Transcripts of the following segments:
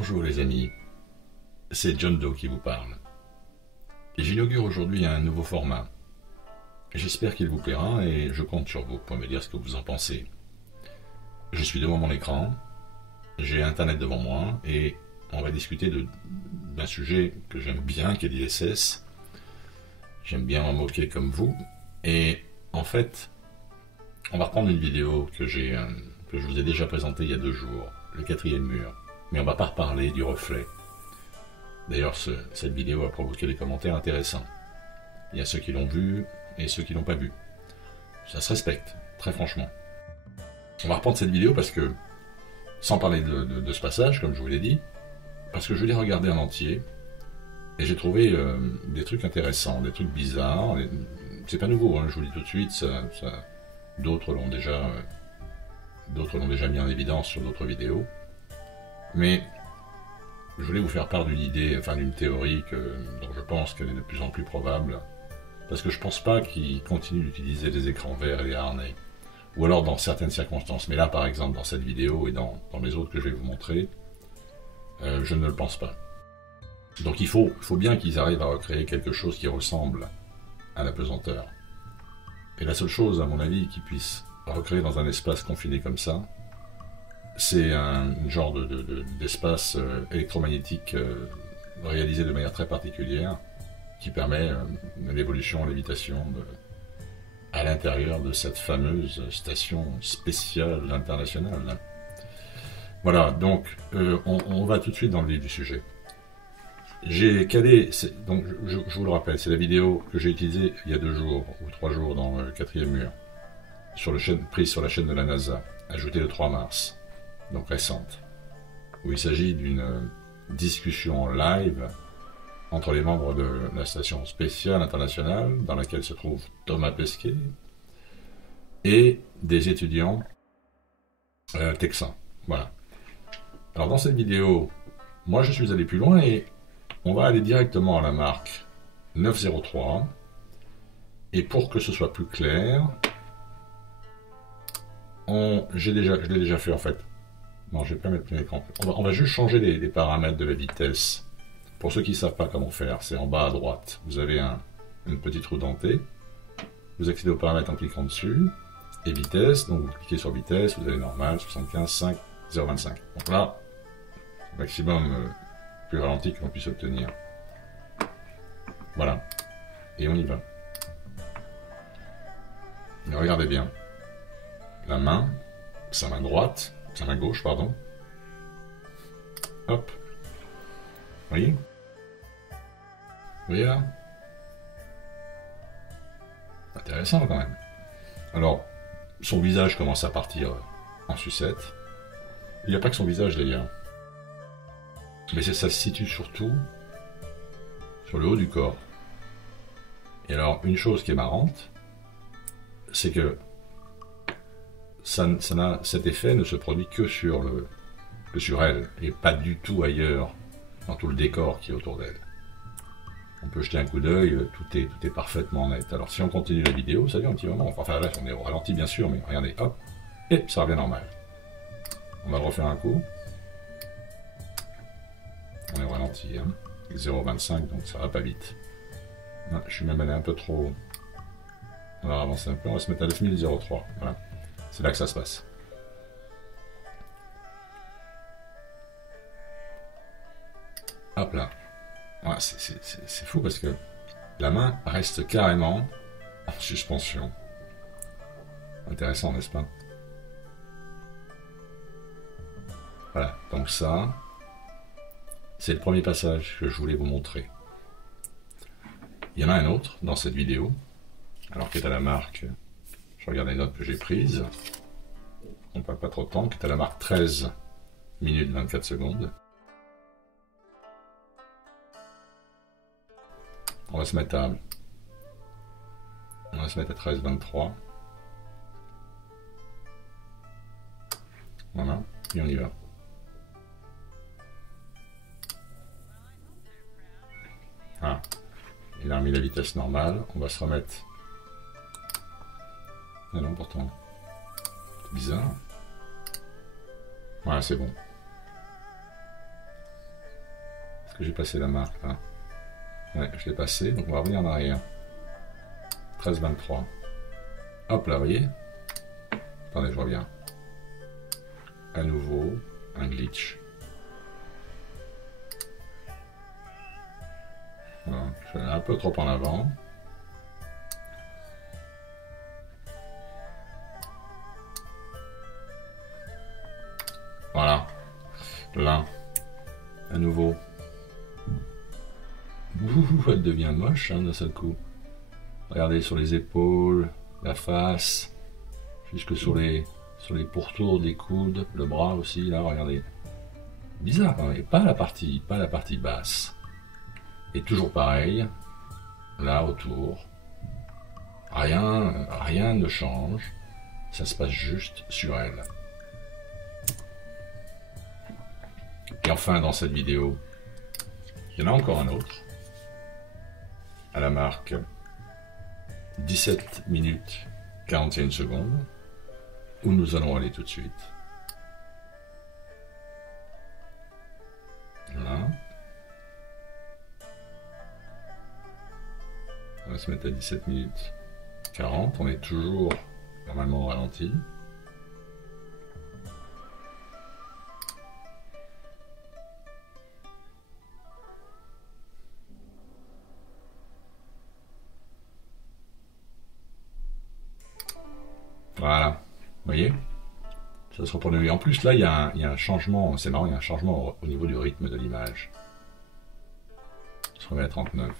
Bonjour les amis, c'est John Doe qui vous parle. Et j'inaugure aujourd'hui un nouveau format. J'espère qu'il vous plaira et je compte sur vous pour me dire ce que vous en pensez. Je suis devant mon écran, j'ai Internet devant moi et on va discuter d'un sujet que j'aime bien, qui est l'ISS. J'aime bien m'en moquer comme vous. Et en fait, on va reprendre une vidéo que je vous ai déjà présentée il y a 2 jours, le 4e mur. Mais on ne va pas reparler du reflet. D'ailleurs, cette vidéo a provoqué des commentaires intéressants. Il y a ceux qui l'ont vu et ceux qui l'ont pas vu. Ça se respecte, très franchement. On va reprendre cette vidéo parce que, sans parler de ce passage, comme je vous l'ai dit, parce que je l'ai regardé en entier et j'ai trouvé des trucs intéressants, des trucs bizarres. C'est pas nouveau, hein, je vous le dis tout de suite, d'autres l'ont déjà mis en évidence sur d'autres vidéos. Mais je voulais vous faire part d'une idée, enfin d'une théorie dont je pense qu'elle est de plus en plus probable, parce que je pense pas qu'ils continuent d'utiliser les écrans verts et les harnais, ou alors dans certaines circonstances. Mais là, par exemple, dans cette vidéo et dans les autres que je vais vous montrer, je ne le pense pas. Donc il faut bien qu'ils arrivent à recréer quelque chose qui ressemble à la pesanteur. Et la seule chose, à mon avis, qu'ils puissent recréer dans un espace confiné comme ça, c'est un genre d'espace électromagnétique réalisé de manière très particulière qui permet l'évolution, l'évitation à l'intérieur de cette fameuse station spéciale internationale. Voilà, donc on va tout de suite dans le vif du sujet. J'ai calé, donc je vous le rappelle, c'est la vidéo que j'ai utilisée il y a 2 jours ou 3 jours dans le 4e mur, prise sur la chaîne de la NASA, ajoutée le 3 mars. Donc récente, où il s'agit d'une discussion en live entre les membres de la station spéciale internationale, dans laquelle se trouve Thomas Pesquet, et des étudiants texans. Voilà. Alors dans cette vidéo, moi je suis allé plus loin et on va aller directement à la marque 903, et pour que ce soit plus clair, je l'ai déjà fait en fait. Non, je ne vais pas mettre plein écran. On va juste changer les paramètres de la vitesse. Pour ceux qui ne savent pas comment faire, c'est en bas à droite. Vous avez une petite roue dentée. Vous accédez aux paramètres en cliquant dessus. Et vitesse, donc vous cliquez sur vitesse, vous avez normal, 75, 5, 0,25. Donc là, maximum plus ralenti que l'on puisse obtenir. Voilà. Et on y va. Et regardez bien. La main, sa main droite, sa main gauche, pardon. Hop. Vous voyez? Vous voyez là? Intéressant quand même. Alors, son visage commence à partir en sucette. Il n'y a pas que son visage d'ailleurs. Mais ça se situe surtout sur le haut du corps. Et alors, une chose qui est marrante, c'est que cet effet ne se produit que sur elle, et pas du tout ailleurs, dans tout le décor qui est autour d'elle. On peut jeter un coup d'œil, tout est parfaitement net. Alors si on continue la vidéo, ça dure un petit moment, enfin là on est au ralenti bien sûr, mais regardez, hop, et ça revient normal. On va le refaire un coup. On est au ralenti, hein, 0,25, donc ça va pas vite. Non, je suis même allé un peu trop... On va avancer un peu, on va se mettre à 9003, voilà. C'est là que ça se passe. Hop là. Ouais, c'est fou parce que la main reste carrément en suspension. Intéressant, n'est-ce pas? Voilà, donc ça, c'est le premier passage que je voulais vous montrer. Il y en a un autre dans cette vidéo, alors qui est à la marque... Je regarde les notes que j'ai prises. On ne perd pas trop de temps, qui est à la marque 13 minutes 24 secondes. On va se mettre à 13,23. Voilà, et on y va. Ah, il a remis la vitesse normale. On va se remettre... Ah non, pourtant. C'est bizarre. Voilà, c'est bon. que j'ai passé la marque là? Ouais, je l'ai passé, donc on va revenir en arrière. 13,23. Hop là, vous voyez? Attendez, je reviens. À nouveau, un glitch. Voilà, je vais aller un peu trop en avant. Voilà. Là, à nouveau. Ouh, elle devient moche hein, d'un seul coup. Regardez sur les épaules, la face, jusque sur les pourtours des coudes, le bras aussi, là, regardez. Bizarre, hein, et pas la partie basse. Et toujours pareil, là autour, rien ne change, ça se passe juste sur elle. Et enfin, dans cette vidéo, il y en a encore un autre, à la marque 17 minutes 41 secondes, où nous allons aller tout de suite. Voilà. On va se mettre à 17 minutes 40, on est toujours normalement au ralenti. Voilà, vous voyez, ça se reproduit. En plus, là, il y a un changement, c'est marrant, il y a un changement au niveau du rythme de l'image. On se remet à 39.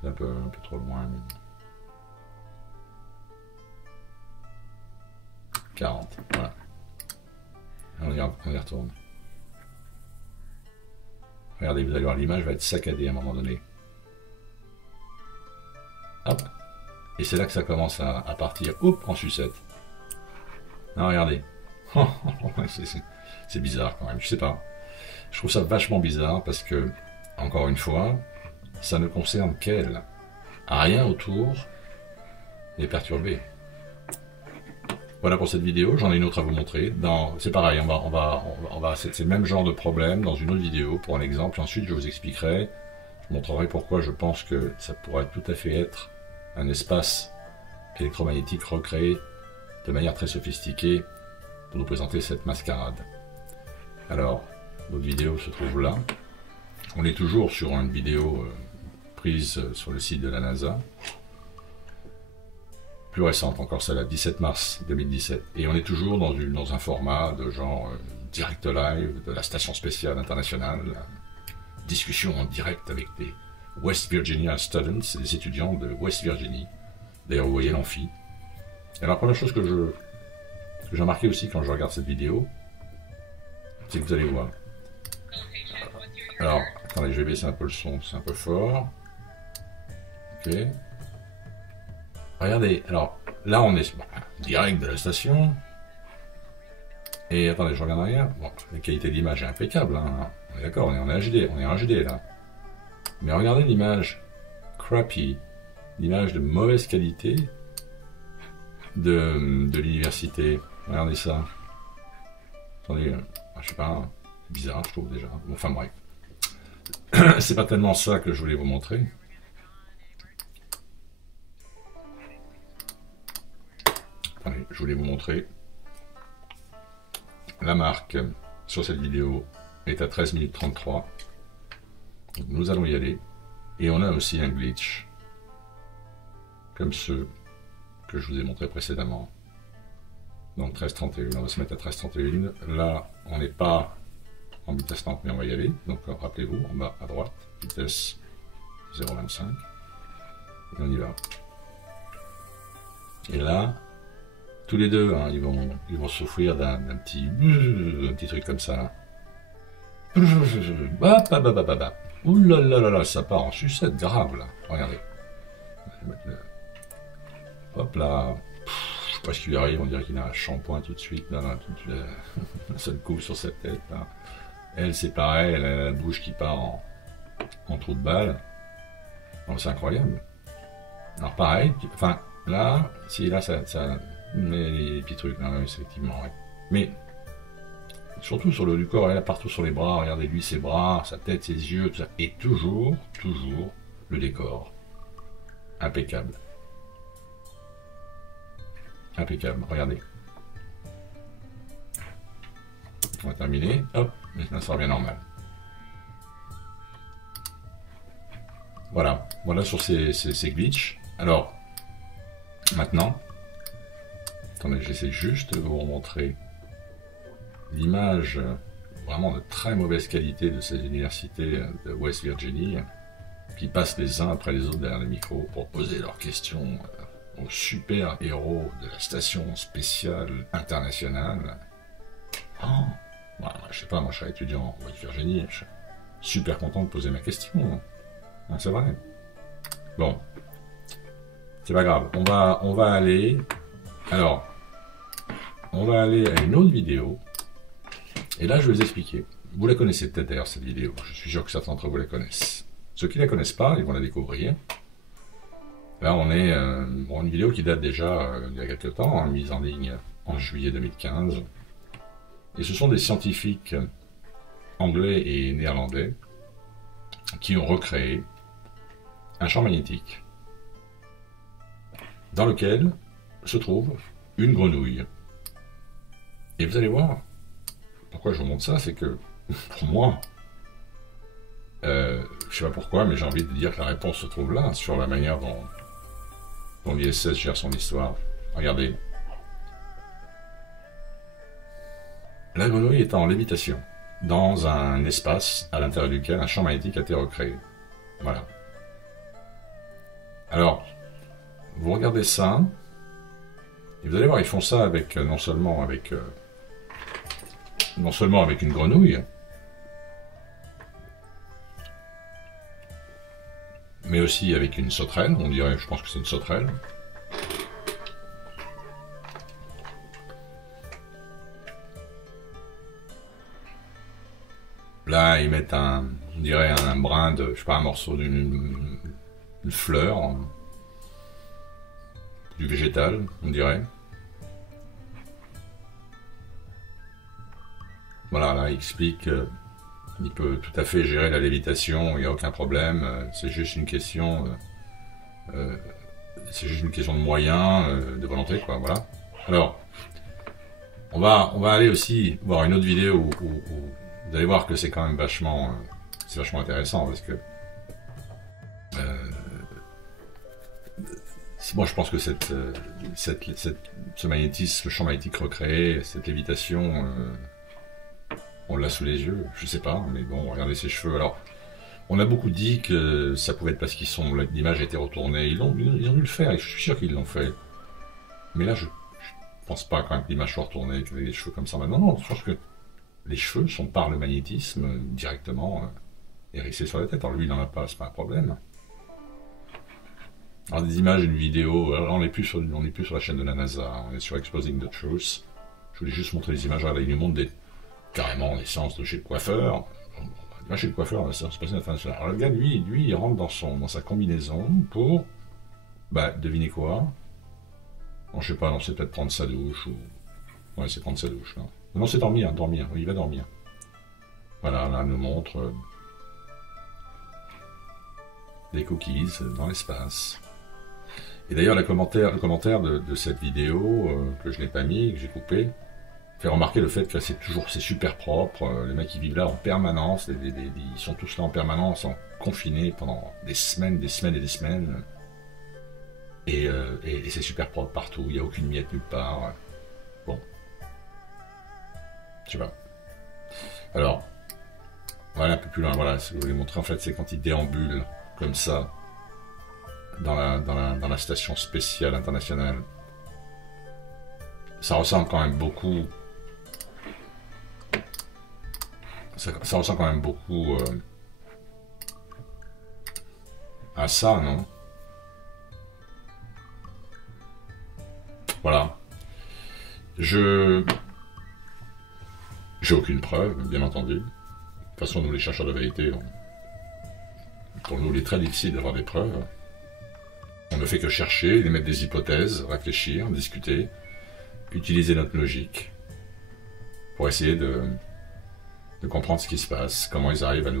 C'est un peu trop loin. Mais... 40, voilà. On y retourne. Regardez, vous allez voir, l'image va être saccadée à un moment donné. Hop. Et c'est là que ça commence à partir, hop, en sucette. Non, regardez. C'est bizarre quand même, je sais pas. Je trouve ça vachement bizarre parce que, encore une fois, ça ne concerne qu'elle. Rien autour n'est perturbé. Voilà pour cette vidéo, j'en ai une autre à vous montrer. C'est pareil, c'est le même genre de problème dans une autre vidéo pour un exemple. Ensuite, je vous expliquerai, je montrerai pourquoi je pense que ça pourrait tout à fait être un espace électromagnétique recréé de manière très sophistiquée pour nous présenter cette mascarade. Alors, notre vidéo se trouve là. On est toujours sur une vidéo prise sur le site de la NASA. Plus récente, encore celle-là, 17 mars 2017. Et on est toujours dans un format de genre direct live de la Station Spatiale Internationale, discussion en direct avec des West Virginia Students, des étudiants de West Virginie. D'ailleurs, vous voyez l'amphi. Et la première chose que j'ai remarqué aussi quand je regarde cette vidéo, c'est que vous allez voir. Alors, attendez, je vais baisser un peu le son, c'est un peu fort. Ok. Regardez, alors, là on est direct de la station. Et attendez, je regarde derrière. Bon, la qualité d'image est impeccable, hein. On est d'accord, on est en HD, là. Mais regardez l'image crappy, l'image de mauvaise qualité de l'université. Regardez ça. Attendez, je sais pas, c'est bizarre, je trouve déjà. Bon, enfin bref. C'est pas tellement ça que je voulais vous montrer. Attendez, je voulais vous montrer. La marque sur cette vidéo est à 13 minutes 33. Donc nous allons y aller. Et on a aussi un glitch, comme ceux que je vous ai montré précédemment. Donc 13,31, on va se mettre à 13,31. Là, on n'est pas en vitesse lente, mais on va y aller. Donc rappelez-vous, en bas à droite, vitesse 0,25. Et on y va. Et là, tous les deux, hein, ils vont souffrir d'un petit truc comme ça. Ouh là là là là, ça part en sucette grave là. Regardez. Hop là. Je sais pas ce qu'il arrive, on dirait qu'il a un shampoing tout de suite. Là, un seul coup sur sa tête. Là. Elle, c'est pareil, elle a la bouche qui part en trou de balle. C'est incroyable. Alors pareil, enfin là, si là ça mais les petits trucs, là, effectivement, ouais. Mais Surtout sur le haut du corps, et là partout sur les bras, regardez lui ses bras, sa tête, ses yeux, tout ça. Et toujours, toujours, le décor. Impeccable. Impeccable, regardez. On va terminer, hop, maintenant ça revient normal. Voilà, voilà sur ces glitches. Alors, maintenant, attendez, j'essaie juste de vous montrer l'image vraiment de très mauvaise qualité de ces universités de West Virginie qui passent les uns après les autres derrière les micros pour poser leurs questions aux super héros de la station spéciale internationale. Oh, bah, je sais pas, moi je suis étudiant en West Virginie, je suis super content de poser ma question. C'est vrai. Bon, c'est pas grave. On va aller. Alors, on va aller à une autre vidéo. Et là, je vais vous expliquer. Vous la connaissez peut-être d'ailleurs cette vidéo. Je suis sûr que certains d'entre vous la connaissent. Ceux qui la connaissent pas, ils vont la découvrir. Là, on est bon, une vidéo qui date déjà il y a quelques temps, hein, mise en ligne en juillet 2015. Et ce sont des scientifiques anglais et néerlandais qui ont recréé un champ magnétique dans lequel se trouve une grenouille. Et vous allez voir, pourquoi je vous montre ça, c'est que pour moi, je sais pas pourquoi, mais j'ai envie de dire que la réponse se trouve là, sur la manière dont l'ISS gère son histoire. Regardez. La grenouille est en lévitation, dans un espace à l'intérieur duquel un champ magnétique a été recréé. Voilà. Alors, vous regardez ça, et vous allez voir, ils font ça avec non seulement avec une grenouille, mais aussi avec une sauterelle. On dirait, je pense que c'est une sauterelle. Là, ils mettent on dirait un brin de, je sais pas, un morceau d'une fleur, du végétal, on dirait. Voilà, là, il explique qu'il peut tout à fait gérer la lévitation, il n'y a aucun problème, c'est juste une question de moyens, de volonté, quoi, voilà. Alors, on va aller aussi voir une autre vidéo où vous allez voir que c'est quand même vachement intéressant, parce que moi je pense que ce magnétisme, ce champ magnétique recréé, cette lévitation, on l'a sous les yeux, je sais pas, mais bon, regardez ses cheveux. Alors, on a beaucoup dit que ça pouvait être parce l'image a été retournée. Ils ont dû le faire, et je suis sûr qu'ils l'ont fait. Mais là, je pense pas quand même que l'image soit retournée avec des cheveux comme ça. Non, je pense que les cheveux sont par le magnétisme directement hérissés sur la tête. Alors lui, il n'en a pas, c'est pas un problème. Alors des images, une vidéo, alors on n'est plus sur la chaîne de la NASA, on est sur Exposing the Truth. Je voulais juste montrer des images, là, il nous montre carrément les séances de chez le coiffeur. Là, chez le coiffeur, la séance spatiale internationale. Alors le gars, lui, il rentre dans sa combinaison pour, devinez quoi? Bon, je sais pas, non, c'est peut-être prendre sa douche, ou... Ouais, c'est prendre sa douche, là. Non, c'est dormir, il va dormir. Voilà, là, il nous montre des cookies dans l'espace. Et d'ailleurs, le commentaire de cette vidéo, que je n'ai pas mis, que j'ai coupé, fait remarquer le fait que c'est super propre, les mecs qui vivent là en permanence, ils sont tous là en permanence, confinés pendant des semaines et des semaines, et c'est super propre partout, il n'y a aucune miette nulle part. Bon. Je sais pas. Alors, voilà un peu plus loin, voilà, ce que je voulais montrer, en fait, c'est quand ils déambulent, comme ça, dans la station spatiale internationale. Ça ressemble quand même beaucoup... Ça ressemble quand même beaucoup à ça, non? Voilà. J'ai aucune preuve, bien entendu. De toute façon, nous, les chercheurs de vérité, pour nous, il est très difficile d'avoir des preuves. On ne fait que chercher, émettre des hypothèses, réfléchir, discuter, utiliser notre logique pour essayer de comprendre ce qui se passe, comment ils arrivent à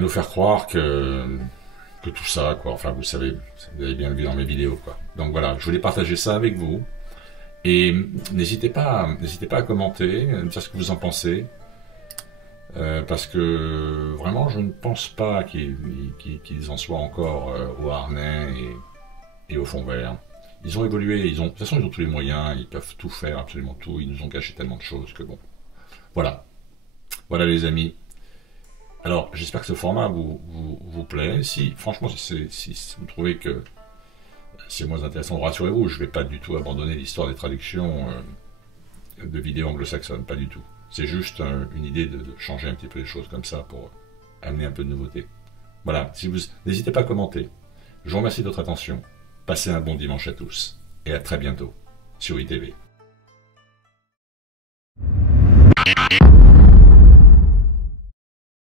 nous faire croire que tout ça, quoi. Enfin, vous savez, vous avez bien vu dans mes vidéos, quoi. Donc voilà, je voulais partager ça avec vous. Et n'hésitez pas à commenter, à me dire ce que vous en pensez. Parce que vraiment, je ne pense pas qu'ils en soient encore au harnais et au fond vert. Ils ont évolué, de toute façon, ils ont tous les moyens, ils peuvent tout faire, absolument tout. Ils nous ont gâché tellement de choses que bon. Voilà. Voilà, les amis. Alors, j'espère que ce format vous plaît. Si, franchement, si vous trouvez que c'est moins intéressant, rassurez-vous, je ne vais pas du tout abandonner l'histoire des traductions de vidéos anglo-saxonnes, pas du tout. C'est juste une idée de changer un petit peu les choses comme ça pour amener un peu de nouveauté. Voilà, n'hésitez pas à commenter. Je vous remercie de votre attention. Passez un bon dimanche à tous et à très bientôt sur ITV.